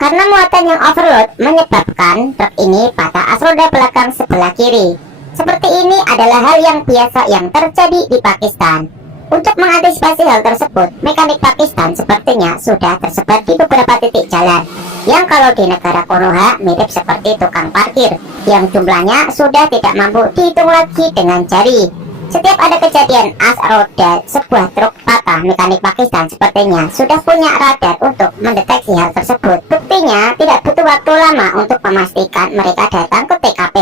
Karena muatan yang overload menyebabkan truk ini patah as roda belakang sebelah kiri. Seperti ini adalah hal yang biasa yang terjadi di Pakistan. Untuk mengantisipasi hal tersebut, mekanik Pakistan sepertinya sudah tersebar di beberapa titik jalan, yang kalau di negara Konoha mirip seperti tukang parkir, yang jumlahnya sudah tidak mampu dihitung lagi dengan jari. Setiap ada kejadian as roda sebuah truk patah, mekanik Pakistan sepertinya sudah punya radar untuk mendeteksi hal tersebut. Buktinya tidak butuh waktu lama untuk memastikan mereka datang ke TKP.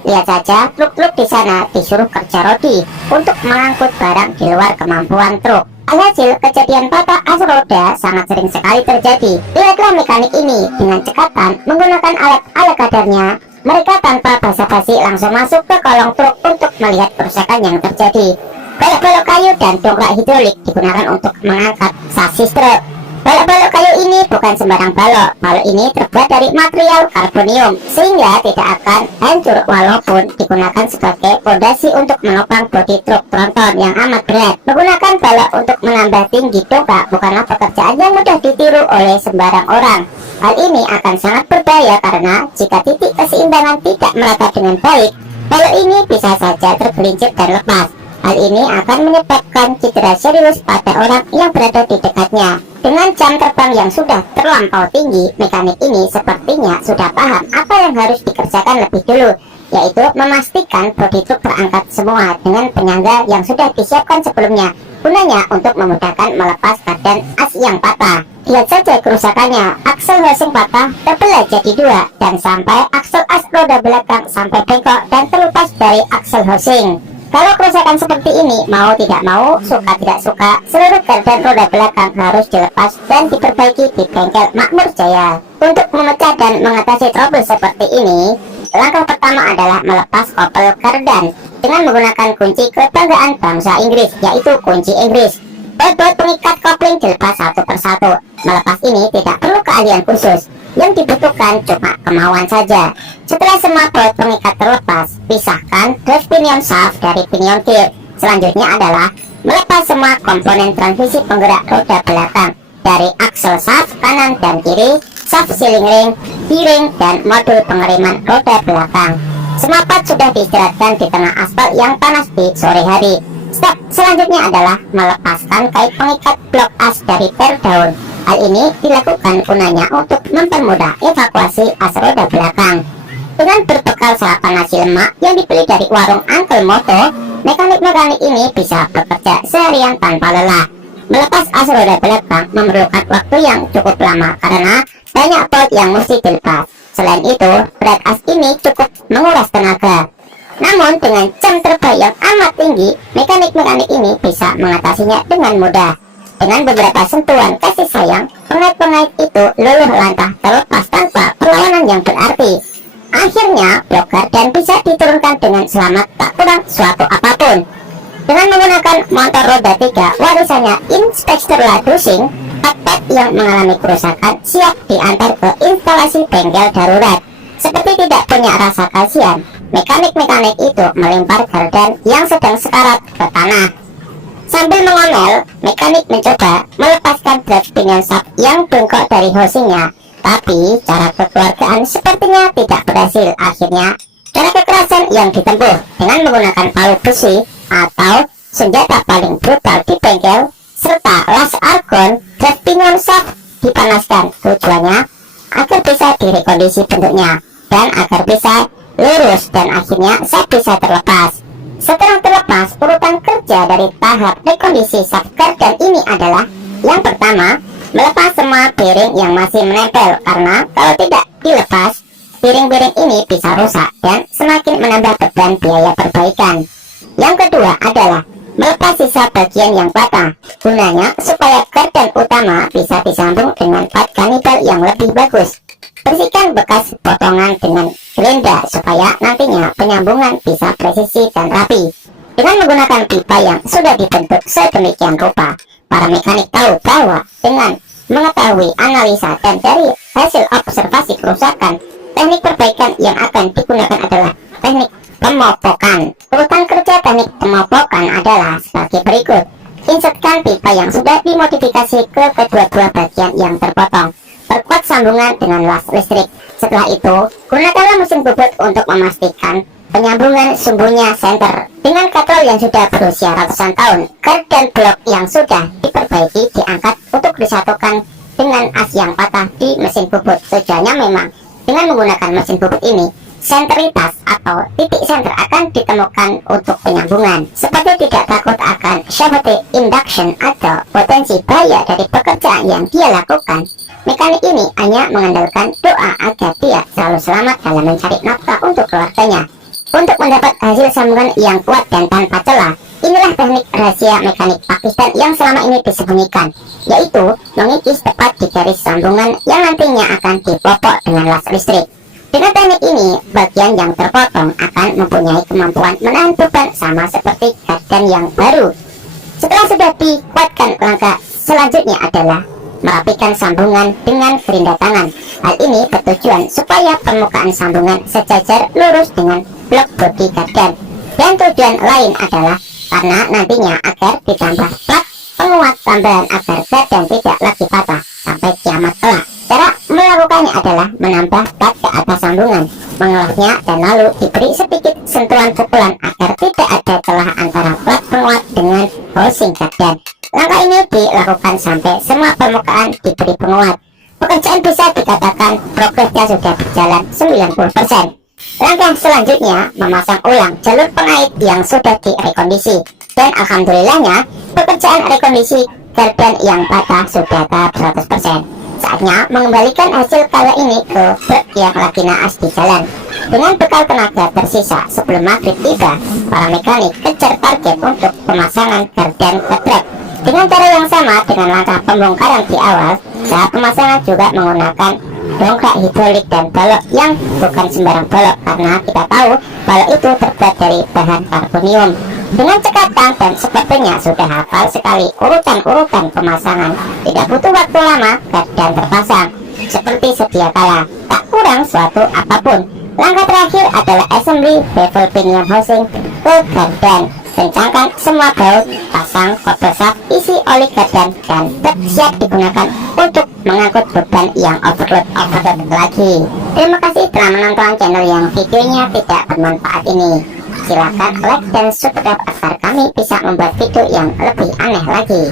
Lihat saja, truk-truk di sana disuruh kerja rodi untuk mengangkut barang di luar kemampuan truk. Alhasil, kejadian patah as roda sangat sering sekali terjadi. Lihatlah mekanik ini dengan cekatan menggunakan alat kadarnya. Mereka tanpa basa-basi langsung masuk ke kolong truk untuk melihat kerusakan yang terjadi. Balok-balok kayu dan dongkrak hidrolik digunakan untuk mengangkat sasis truk. Balok-balok kayu ini bukan sembarang balok. Balok ini terbuat dari material karbonium, sehingga tidak akan hancur walaupun digunakan sebagai fondasi untuk menopang bodi truk tronton yang amat berat. Menggunakan balok untuk menambah tinggi dongkrak bukanlah pekerjaan yang mudah ditiru oleh sembarang orang. Hal ini akan sangat berbahaya karena jika titik keseimbangan tidak merata dengan baik, balok ini bisa saja tergelincir dan lepas. Hal ini akan menyebabkan cedera serius pada orang yang berada di dekatnya. Dengan jam terbang yang sudah terlampau tinggi, mekanik ini sepertinya sudah paham apa yang harus dikerjakan lebih dulu, yaitu memastikan bodi truk terangkat semua dengan penyangga yang sudah disiapkan sebelumnya, gunanya untuk memudahkan melepas badan as yang patah. Lihat saja kerusakannya, aksel hosing patah terbelah jadi dua, dan sampai aksel as roda belakang sampai bengkok dan terlepas dari aksel hosing. Kalau kerusakan seperti ini, mau tidak mau, suka tidak suka, seluruh gardan roda belakang harus dilepas dan diperbaiki di bengkel Makmur Jaya. Untuk memecah dan mengatasi trouble seperti ini, langkah pertama adalah melepas kopel gardan dengan menggunakan kunci kebanggaan bangsa Inggris, yaitu kunci Inggris. Baut pengikat kopling dilepas satu persatu. Melepas ini tidak perlu keahlian khusus, yang dibutuhkan cuma kemauan saja. Setelah semua baut pengikat terlepas, pisahkan drive pinion shaft dari pinion gear. Selanjutnya adalah melepas semua komponen transmisi penggerak roda belakang dari aksel shaft kanan dan kiri, shaft sealing ring, keyring, dan modul pengeriman roda belakang. Semua part sudah diistirahatkan di tengah aspal yang panas di sore hari. Step selanjutnya adalah melepaskan kait pengikat blok as dari per daun. Hal ini dilakukan gunanya untuk mempermudah evakuasi as roda belakang. Dengan berbekal sarapan nasi lemak yang dibeli dari warung Uncle Moto, mekanik-mekanik ini bisa bekerja seharian tanpa lelah. Melepas as roda belakang memerlukan waktu yang cukup lama karena banyak baut yang mesti dilepas. Selain itu, berat as ini cukup menguras tenaga. Namun dengan jam terbang yang amat tinggi, mekanik-mekanik ini bisa mengatasinya dengan mudah. Dengan beberapa sentuhan kasih sayang, pengait-pengait itu luluh lantah terlepas tanpa perlawanan yang berarti. Akhirnya, blok gardan bisa diturunkan dengan selamat tak kurang suatu apapun. Dengan menggunakan motor roda 3 warisannya Inspektur Ladusing, part-part yang mengalami kerusakan siap diantar ke instalasi bengkel darurat. Seperti tidak punya rasa kasihan, mekanik-mekanik itu melempar gardan yang sedang sekarat ke tanah. Sambil mengomel, mekanik mencoba melepaskan drive pinion shaft yang bengkok dari hosingnya. Tapi cara kekeluargaan sepertinya tidak berhasil. Akhirnya, cara kekerasan yang ditempuh dengan menggunakan palu besi atau senjata paling brutal di bengkel serta las argon, drive pinion shaft dipanaskan. Tujuannya agar bisa direkondisi bentuknya dan agar bisa lurus dan akhirnya shaft bisa terlepas. Setelah terlepas, urutan kerja dari tahap rekondisi shaft gardan ini adalah: yang pertama, melepas semua bearing yang masih menempel, karena kalau tidak dilepas, bearing-bearing ini bisa rusak dan semakin menambah beban biaya perbaikan. Yang kedua adalah melepas sisa bagian yang patah, gunanya supaya gardan utama bisa disambung dengan part kanibal yang lebih bagus. Bersihkan bekas potongan dengan gerinda supaya nantinya penyambungan bisa presisi dan rapi. Dengan menggunakan pipa yang sudah dibentuk sedemikian rupa, para mekanik tahu bahwa dengan mengetahui analisa dan dari hasil observasi kerusakan, teknik perbaikan yang akan digunakan adalah teknik pemopokan. Urutan kerja teknik pemopokan adalah sebagai berikut: insertkan pipa yang sudah dimodifikasi ke kedua-dua bagian yang terpotong. Perkuat sambungan dengan las listrik. Setelah itu, gunakanlah mesin bubut untuk memastikan penyambungan sumbunya senter. Dengan katrol yang sudah berusia ratusan tahun, gardan blok yang sudah diperbaiki diangkat untuk disatukan dengan as yang patah di mesin bubut. Tujuannya memang dengan menggunakan mesin bubut ini, senteritas atau titik senter akan ditemukan untuk penyambungan. Seperti tidak takut akan Safety induction atau potensi bahaya dari pekerjaan yang dia lakukan, mekanik ini hanya mengandalkan doa agar dia selalu selamat dalam mencari nafkah untuk keluarganya. Untuk mendapat hasil sambungan yang kuat dan tanpa celah, inilah teknik rahasia mekanik Pakistan yang selama ini disembunyikan, yaitu mengikis tepat di garis sambungan yang nantinya akan dipopok dengan las listrik. Dengan teknik ini, bagian yang terpotong akan mempunyai kemampuan menahan beban sama seperti gardan yang baru. Setelah sudah dikuatkan, langkah selanjutnya adalah merapikan sambungan dengan gerinda tangan. Hal ini bertujuan supaya permukaan sambungan sejajar lurus dengan blok bodi gardan. Dan tujuan lain adalah karena nantinya agar ditambah plat penguat tambahan agar gardan tidak lagi patah sampai kiamat kelak. Cara melakukannya adalah menambah plat ke atas sambungan, mengolahnya dan lalu diberi sedikit sentuhan pukulan agar tidak ada celah antara plat penguat dengan housing gardan. Langkah ini dilakukan sampai semua permukaan diberi penguat. Pekerjaan bisa dikatakan progresnya sudah berjalan 90%. Langkah selanjutnya memasang ulang jalur pengait yang sudah direkondisi. Dan alhamdulillahnya pekerjaan rekondisi gardan yang patah sudah tahap 100%. Saatnya mengembalikan hasil kala ini ke truk yang lagi naas di jalan. Dengan bekal tenaga tersisa sebelum maghrib tiba, para mekanik kejar target untuk pemasangan gardan ke truk. Dengan cara yang sama dengan langkah pembongkaran di awal, tahap pemasangan juga menggunakan dongkrak hidrolik dan balok yang bukan sembarang balok, karena kita tahu balok itu terbuat dari bahan karbonium. Dengan cekatan dan sepertinya sudah hafal sekali urutan-urutan pemasangan, tidak butuh waktu lama gardan terpasang seperti sedia kala, tak kurang suatu apapun. Langkah terakhir adalah assembly bevel pinion housing ke gardan. Kencangkan semua baut, pasang kopel saf, isi oli gardan, dan truk siap digunakan untuk mengangkut beban yang overload lagi. Terima kasih telah menonton channel yang videonya tidak bermanfaat ini. Silakan like dan subscribe agar kami bisa membuat video yang lebih aneh lagi.